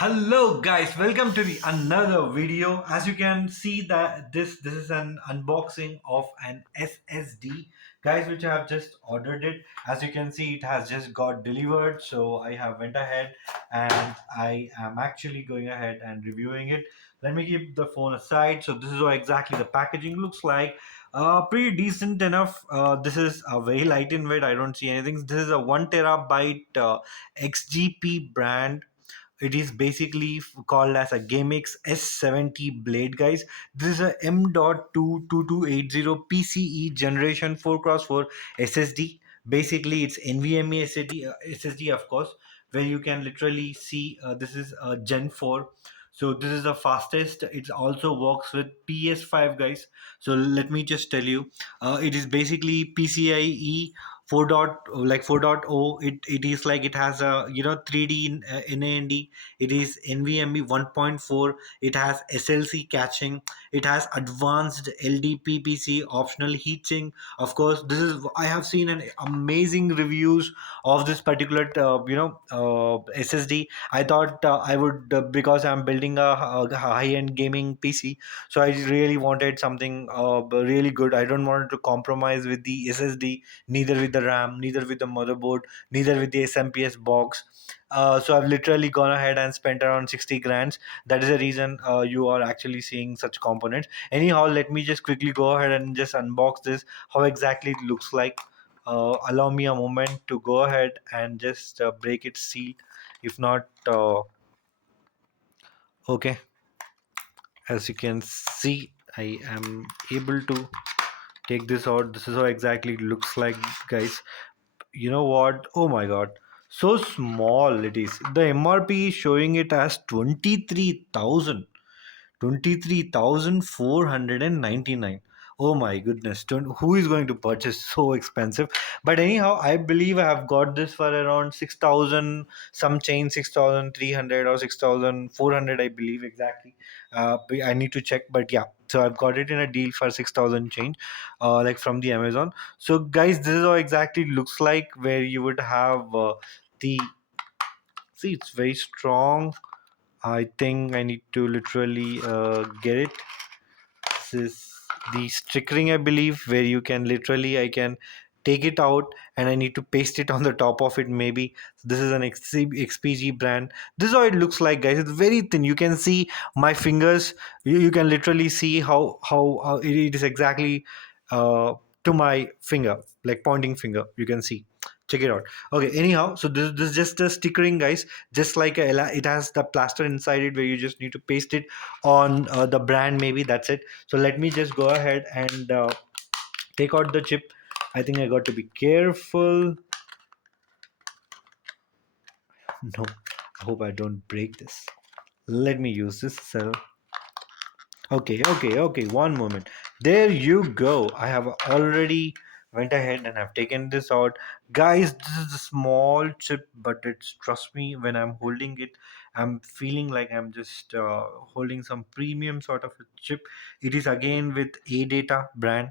Hello guys, welcome to the another video. As you can see that this is an unboxing of an SSD, guys, which I have just ordered it. As you can see, it has just got delivered, so I have went ahead and I am actually going ahead and reviewing it. Let me keep the phone aside. So this is what exactly the packaging looks like. Pretty decent enough. This is a very light in weight. I don't see anything. This is a 1 TB XGP brand. It is basically called as a GAMMIX S70 blade, guys. This is a M.2 2280 PCE Generation 4x4 SSD. Basically, it's NVMe SSD, of course, where you can literally see this is a Gen 4. So this is the fastest. It also works with PS5, guys. So let me just tell you, it is basically PCIe 4.0. It is like it has a 3D NAND. It is NVMe 1.4. It has SLC caching. It has advanced LDPPC optional heatsink. Of course, this is I have seen an amazing reviews of this particular SSD. I thought I would because I'm building a high-end gaming PC, so I really wanted something really good. I don't want to compromise with the SSD, neither with the RAM, neither with the motherboard, neither with the SMPS box. So I've literally gone ahead and spent around 60 grand. That is the reason you are actually seeing such components. Anyhow, let me just quickly go ahead and just unbox this, how exactly it looks like. Allow me a moment to go ahead and just break its seal. If not, okay, as you can see, I am able to take this out. This is how exactly it looks like, guys. You know what? Oh my god, so small it is. The MRP is showing it as 23,499. Oh my goodness. Who is going to purchase so expensive? But anyhow, I believe I have got this for around 6,000, some change, 6,300 or 6,400, I believe exactly. I need to check, but yeah. So I've got it in a deal for 6,000 change, like from the Amazon. So guys, this is how exactly it looks like, where you would have the see, it's very strong. I think I need to literally get it. This is the stickering, I believe, where you can literally, I can take it out and I need to paste it on the top of it. Maybe this is an XPG brand. This is how it looks like, guys. It's very thin. You can see my fingers. You can literally see how it is exactly uh, to my finger, like pointing finger. You can see. Check it out. Okay, anyhow, so this is just a stickering, guys. Just like it has the plaster inside it, where you just need to paste it on the brand. Maybe that's it. So let me just go ahead and take out the chip. I think I got to be careful. No, I hope I don't break this. Let me use this cell. Okay, one moment. There you go. I have already went ahead and have taken this out. Guys, this is a small chip, but it's, trust me, when I'm holding it, I'm feeling like I'm just holding some premium sort of a chip. It is again with ADATA brand.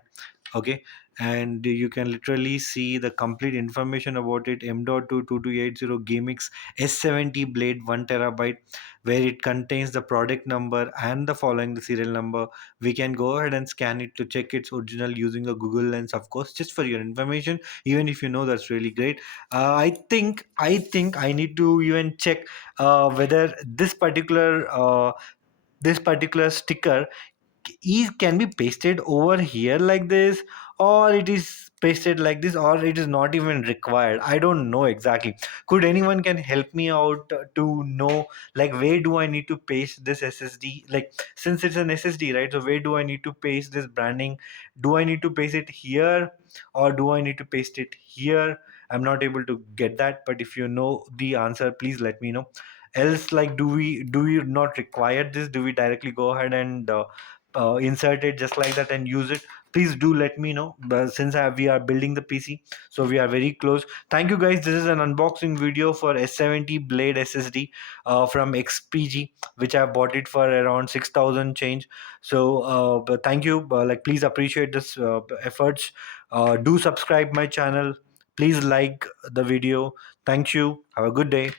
Okay, and you can literally see the complete information about it. M.2 2280 GAMMIX S70 blade, 1 TB, where it contains the product number and the following the serial number. We can go ahead and scan it to check its original using a Google Lens, of course, just for your information. Even if you know, that's really great. I think I need to even check whether this particular sticker can be pasted over here like this, or it is pasted like this, or it is not even required. I don't know exactly. Could anyone can help me out to know, like, where do I need to paste this SSD, like, since it's an SSD, right? So where do I need to paste this branding? Do I need to paste it here, or do I need to paste it here? I'm not able to get that, but if you know the answer, please let me know. Else, like, do we not require this? Do we directly go ahead and insert it just like that and use it? Please do let me know. But since we are building the PC, so we are very close. Thank you, guys. This is an unboxing video for S70 blade SSD from XPG, which I bought it for around 6,000 change. So but thank you. Like, please appreciate this efforts. Do subscribe my channel. Please like the video. Thank you. Have a good day.